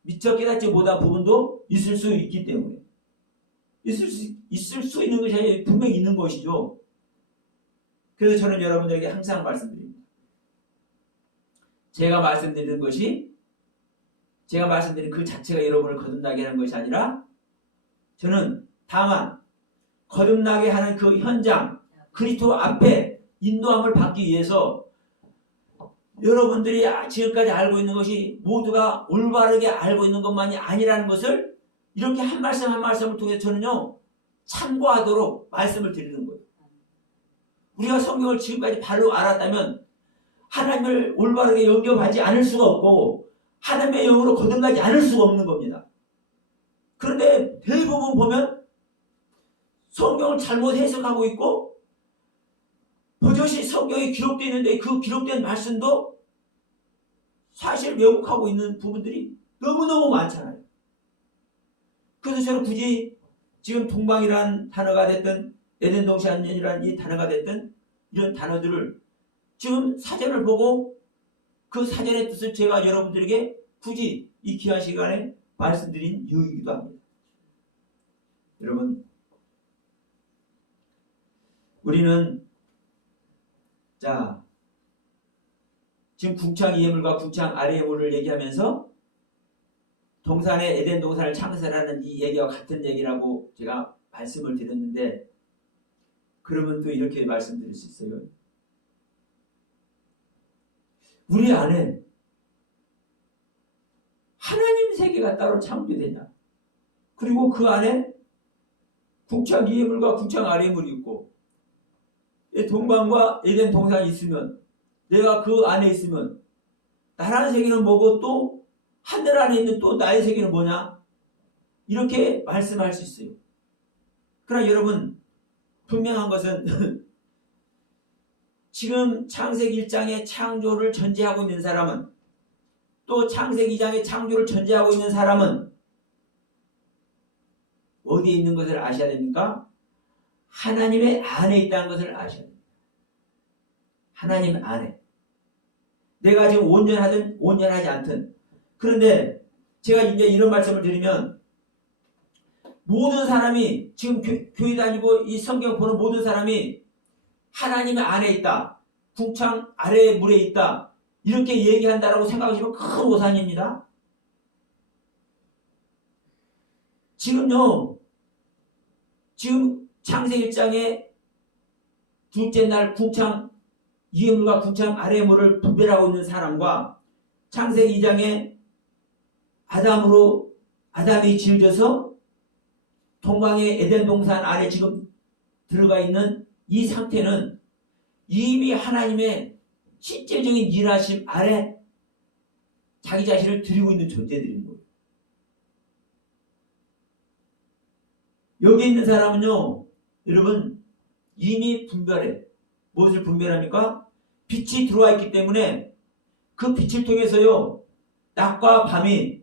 미처 깨닫지 못한 부분도 있을 수 있기 때문에 있을 수 있는 것이 분명히 있는 것이죠. 그래서 저는 여러분들에게 항상 말씀드립니다. 제가 말씀드리는 그 자체가 여러분을 거듭나게 하는 것이 아니라 저는 다만 거듭나게 하는 그 현장 그리스도 앞에 인도함을 받기 위해서 여러분들이 지금까지 알고 있는 것이 모두가 올바르게 알고 있는 것만이 아니라는 것을 이렇게 한 말씀 한 말씀을 통해 저는요 참고하도록 말씀을 드리는 거예요. 우리가 성경을 지금까지 바로 알았다면 하나님을 올바르게 영접하지 않을 수가 없고 하나님의 영으로 거듭나지 않을 수가 없는 겁니다. 그런데 대부분 보면 성경을 잘못 해석하고 있고 버젓이 성경에 기록되어 있는데 그 기록된 말씀도 사실 왜곡하고 있는 부분들이 너무너무 많잖아요. 그래서 저는 굳이 지금 동방이라는 단어가 됐든 에덴 동산이라는 이 단어가 됐든 이런 단어들을 지금 사전을 보고 그 사전의 뜻을 제가 여러분들에게 굳이 이 귀한 시간에 말씀드린 이유이기도 합니다. 여러분, 우리는 지금 궁창 위의 물과 궁창 아래의 물을 얘기하면서 동산의 에덴 동산을 창설하는 이 얘기와 같은 얘기라고 제가 말씀을 드렸는데 그러면 또 이렇게 말씀드릴 수 있어요. 우리 안에 하나님 세계가 따로 창조되냐? 그리고 그 안에 궁창 위의 물과 궁창 아래의 물이 있고 동방과 에덴 동산이 있으면 내가 그 안에 있으면 나라는 세계는 뭐고 또 하늘 안에 있는 또 나의 세계는 뭐냐? 이렇게 말씀할 수 있어요. 그러나 여러분 분명한 것은 지금 창세기 1장의 창조를 전제하고 있는 사람은 또 창세기 2장의 창조를 전제하고 있는 사람은 어디에 있는 것을 아셔야 됩니까? 하나님의 안에 있다는 것을 아셔야 됩니다. 하나님 안에. 내가 지금 온전하든 온전하지 않든. 그런데 제가 이제 이런 말씀을 드리면 모든 사람이 지금 교회 다니고 이 성경 보는 모든 사람이 하나님의 안에 있다. 궁창 아래의 물에 있다. 이렇게 얘기한다라고 생각하시면 큰 오산입니다. 지금 창세기 1장의 둘째 날 궁창 위의 물과 궁창 아래의 물을 분별하고 있는 사람과 창세기 2장에 아담이 지어져서 동방의 에덴 동산 아래 지금 들어가 있는 이 상태는 이미 하나님의 실제적인 일하심 아래 자기 자신을 드리고 있는 존재들인 거예요. 여기 있는 사람은요, 여러분 이미 분별해. 무엇을 분별합니까? 빛이 들어와 있기 때문에 그 빛을 통해서요, 낮과 밤이,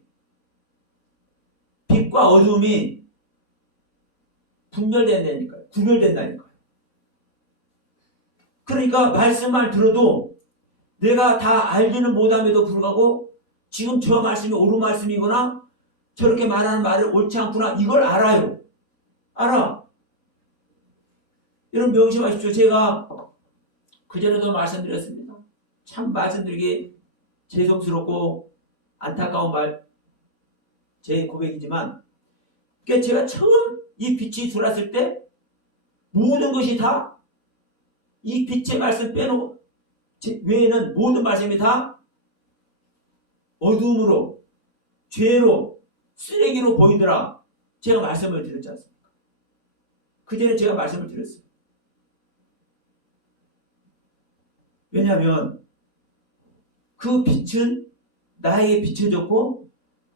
빛과 어둠이 분별된다니까요. 구별된다니까요. 그러니까 말씀만 들어도 내가 다 알지는 못함에도 불구하고 지금 저 말씀이 옳은 말씀이거나 저렇게 말하는 말이 옳지 않구나, 이걸 알아요. 알아. 여러분 명심하십시오. 제가 그전에도 말씀드렸습니다. 참 말씀드리기 죄송스럽고 안타까운 제 고백이지만, 그러니까 제가 처음 이 빛이 들어왔을 때 모든 것이 다 이 빛의 말씀 빼놓고 외에는 모든 말씀이 다 어둠으로, 죄로, 쓰레기로 보이더라. 제가 말씀을 드렸지 않습니까? 그전에 제가 말씀을 드렸어요. 왜냐하면 그 빛은 나에게 비춰졌고,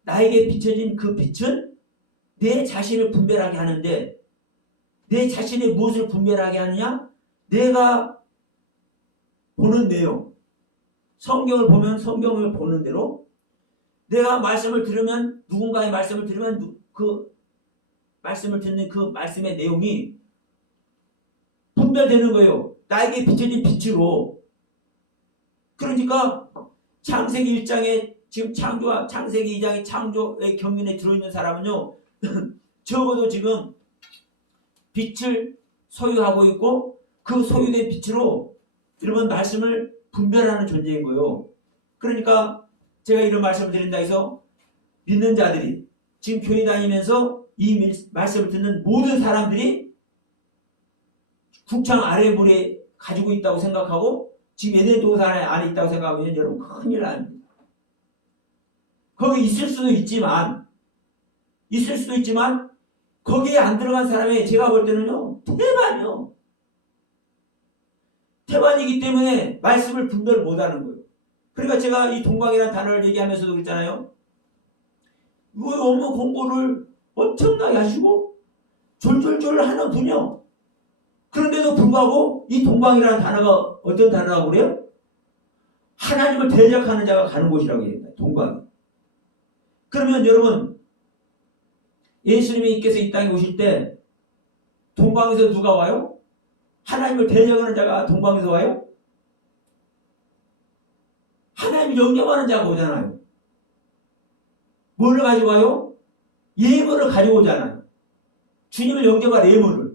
나에게 비춰진 그 빛은 내 자신을 분별하게 하는데, 내 자신의 무엇을 분별하게 하느냐? 내가 보는 내용, 성경을 보면 성경을 보는 대로, 내가 말씀을 들으면, 누군가의 말씀을 들으면 그 말씀을 듣는 그 말씀의 내용이 분별되는 거예요. 나에게 비춰진 빛으로. 그러니까 창세기 1장에 지금 창조와 창세기 2장의 창조의 경륜에 들어있는 사람은요, 적어도 지금 빛을 소유하고 있고, 그 소유된 빛으로 여러분 말씀을 분별하는 존재인 거예요. 그러니까 제가 이런 말씀을 드린다 해서 믿는 자들이, 지금 교회 다니면서 이 말씀을 듣는 모든 사람들이 궁창 아래 물에 가지고 있다고 생각하고 지금 에덴 동산 안에 있다고 생각하면 여러분 큰일 납니다. 거기 있을 수도 있지만 거기에 안 들어간 사람이 제가 볼 때는요, 태반이기 때문에 말씀을 분별 못하는 거예요. 그러니까 제가 이 동방이라는 단어를 얘기하면서도 그랬잖아요. 이거 업무 공부를 엄청나게 하시고 졸졸졸 하는 분이요. 그런데도 불구하고 이 동방이라는 단어가 어떤 단어라고 그래요? 하나님을 대적하는 자가 가는 곳이라고 얘기합니다. 동방. 그러면 여러분, 예수님께서 이 땅에 오실 때 동방에서 누가 와요? 하나님을 대적하는 자가 동방에서 와요? 하나님을 영접하는 자가 오잖아요. 뭘 가지고 와요? 예물을 가지고 오잖아요. 주님을 영접할 예물을.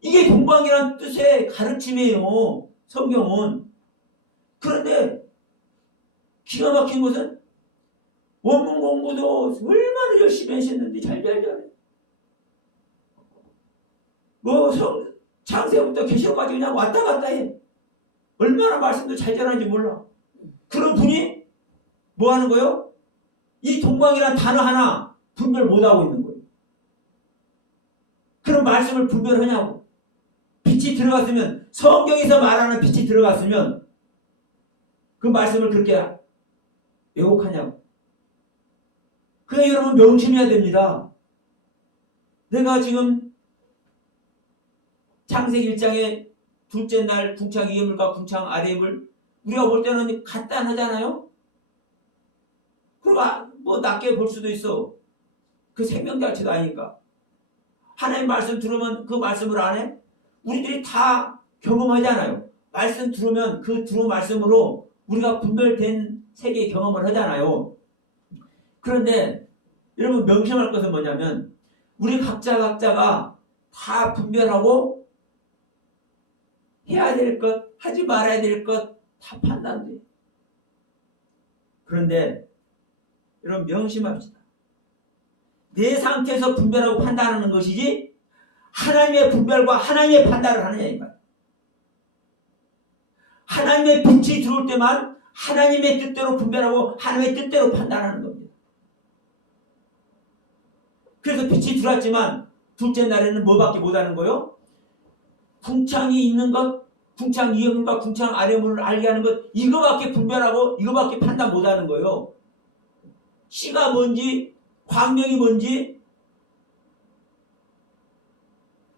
이게 동방이라는 뜻의 가르침이에요. 성경은. 그런데 기가 막힌 것은 원문 공부도 얼마나 열심히 하셨는데 잘. 창세부터 계시록까지 그냥 왔다 갔다 해. 얼마나 말씀도 잘 전하는지 몰라. 그런 분이 뭐 하는 거예요? 이 동방이라는 단어 하나 분별 못하고 있는 거예요. 그런 말씀을 분별하냐고. 빛이 들어갔으면, 성경에서 말하는 빛이 들어갔으면 그 말씀을 그렇게 왜곡하냐고. 그러니까 여러분 명심해야 됩니다. 내가 지금 창세기 1장의 둘째 날 궁창 위에 물과 궁창 아래의 물, 우리가 볼 때는 간단하잖아요. 그러니까 뭐 낮게 볼 수도 있어. 그 생명 자체도 아니니까. 하나님 말씀 들으면 그 말씀을 안 해? 우리들이 다 경험하잖아요. 말씀 들으면 그 들은 말씀으로 우리가 분별된 세계의 경험을 하잖아요. 그런데 여러분 명심할 것은 뭐냐면, 우리 각자가 다 분별하고 해야 될 것, 하지 말아야 될 것 다 판단돼요. 그런데 여러분 명심합시다. 내 상태에서 분별하고 판단하는 것이지 하나님의 분별과 하나님의 판단을 하느냐 이 말. 하나님의 빛이 들어올 때만 하나님의 뜻대로 분별하고 하나님의 뜻대로 판단하는 겁니다. 그래서 빛이 들어왔지만 둘째 날에는 뭐밖에 못하는 거요? 궁창이 있는 것, 궁창 위에 물과 궁창 아래 물을 알게 하는 것, 이거밖에 분별하고 이거밖에 판단 못하는 거예요. 시가 뭔지, 광명이 뭔지,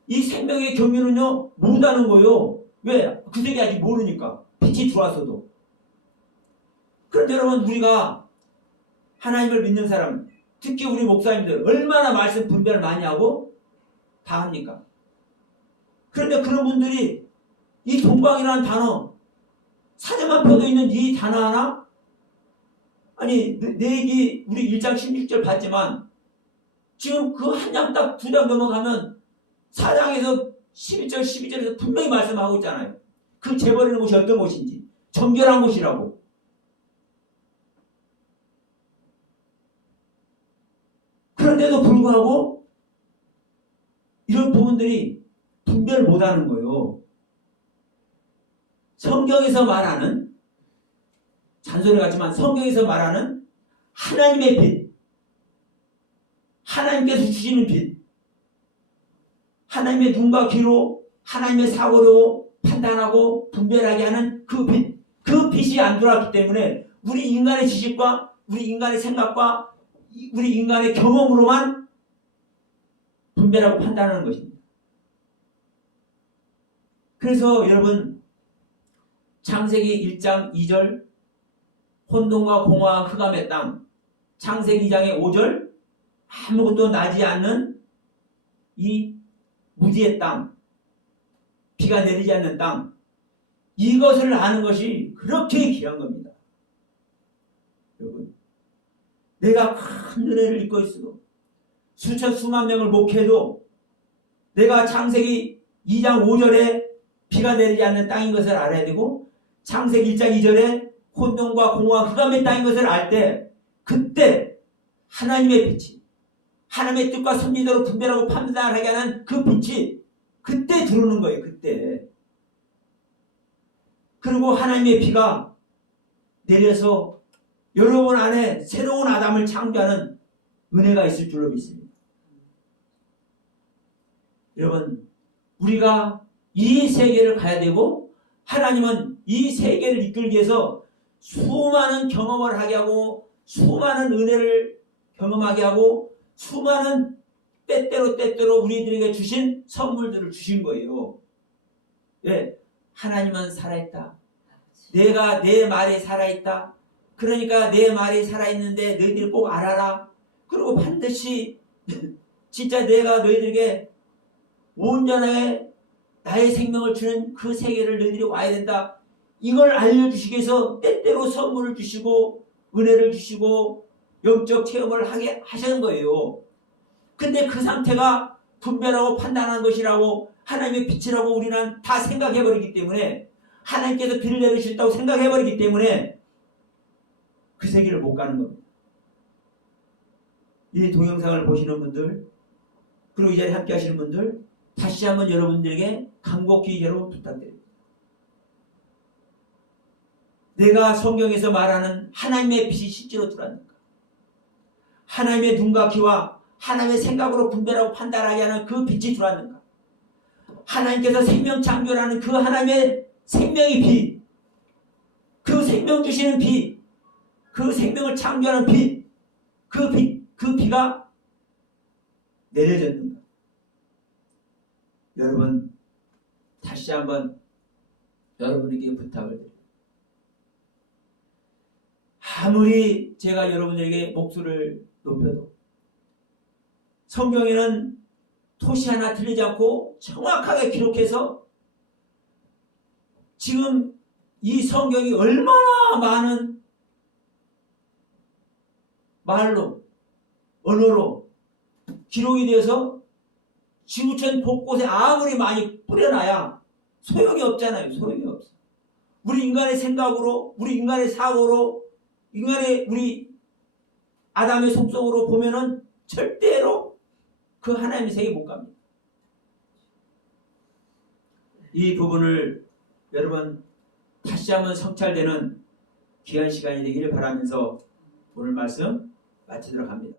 이 생명의 경륜은요 못하는 거예요. 왜? 그 세계 아직 모르니까. 빛이 들어왔어도. 그런데 여러분, 우리가 하나님을 믿는 사람, 특히 우리 목사님들 얼마나 말씀 분별을 많이 하고 다 합니까? 그런데 그런 분들이 이 동방이라는 단어, 사제만 펴져 있는 이 단어 하나, 아니 내기 우리 1장 16절 봤지만 지금 그 한 장 딱 두 장 넘어가면 4장에서 11절 12절에서 분명히 말씀하고 있잖아요. 그 재버리는 곳이 어떤 곳인지, 정결한 곳이라고. 그런데도 불구하고 이런 부분들이 분별을 못하는 거예요. 성경에서 말하는, 잔소리 같지만 성경에서 말하는 하나님의 빛, 하나님께서 주시는 빛, 하나님의 눈과 귀로, 하나님의 사고로 판단하고 분별하게 하는 그 빛, 그 빛이 안 들어왔기 때문에 우리 인간의 지식과 우리 인간의 생각과 우리 인간의 경험으로만 분별하고 판단하는 것입니다. 그래서 여러분, 창세기 1장 2절 혼돈과 공허와 흑암의 땅, 창세기 2장의 5절 아무것도 나지 않는 이 무지의 땅, 비가 내리지 않는 땅, 이것을 아는 것이 그렇게 귀한 겁니다. 여러분, 내가 큰 은혜를 입고 있어도 수천 수만 명을 목회해도 내가 창세기 2장 5절에 비가 내리지 않는 땅인 것을 알아야 되고 창세기 1장 2절에 혼돈과 공허와 흑암의 땅인 것을 알 때 그때 하나님의 빛이 하나님의 뜻과 섭리대로 분별하고 판단하게 하는 그 빛이 그때 들어오는 거예요. 그때. 그리고 하나님의 비가 내려서 여러분 안에 새로운 아담을 창조하는 은혜가 있을 줄로 믿습니다. 여러분, 우리가 이 세계를 가야 되고 하나님은 이 세계를 이끌기 위해서 수많은 경험을 하게 하고 수많은 은혜를 경험하게 하고 수많은 때때로 우리들에게 주신 선물들을 주신 거예요. 예, 하나님은 살아있다. 내가 내 말이 살아있다. 그러니까 내 말이 살아있는데 너희들이 꼭 알아라. 그리고 반드시 진짜 내가 너희들에게 온전하게 나의 생명을 주는 그 세계를 너희들이 와야 된다. 이걸 알려주시기 위해서 때때로 선물을 주시고 은혜를 주시고 영적 체험을 하게 하시는 거예요. 근데 그 상태가 분별하고 판단하는 것이라고 하나님의 빛이라고 우리는 다 생각해버리기 때문에 하나님께서 비를 내리셨다고 생각해버리기 때문에 그 세계를 못 가는 겁니다. 이 동영상을 보시는 분들 그리고 이 자리에 함께 하시는 분들 다시 한번 여러분들에게 간곡히 여러분 부탁드립니다. 내가 성경에서 말하는 하나님의 빛이 실제로 들어왔는가? 하나님의 눈과 귀와 하나님의 생각으로 분별하고 판단하게 하는 그 빛이 들어왔는가? 하나님께서 생명 창조라는 그 하나님의 생명의 빛, 그 생명 주시는 빛, 그 생명을 창조하는 빛, 그 비가 내려졌는가? 여러분, 다시 한번 여러분에게 부탁을 드립니다. 아무리 제가 여러분에게 목소리를 높여도 성경에는 토시 하나 틀리지 않고 정확하게 기록해서 지금 이 성경이 얼마나 많은 말로, 언어로 기록이 되어서 지구촌 곳곳에 아무리 많이 뿌려놔야 소용이 없잖아요. 소용이 없어. 우리 인간의 생각으로, 우리 인간의 사고로, 인간의 우리 아담의 속성으로 보면은 절대로 그 하나님의 세계 못 갑니다. 이 부분을 여러분 다시 한번 성찰되는 귀한 시간이 되기를 바라면서 오늘 말씀 마치도록 합니다.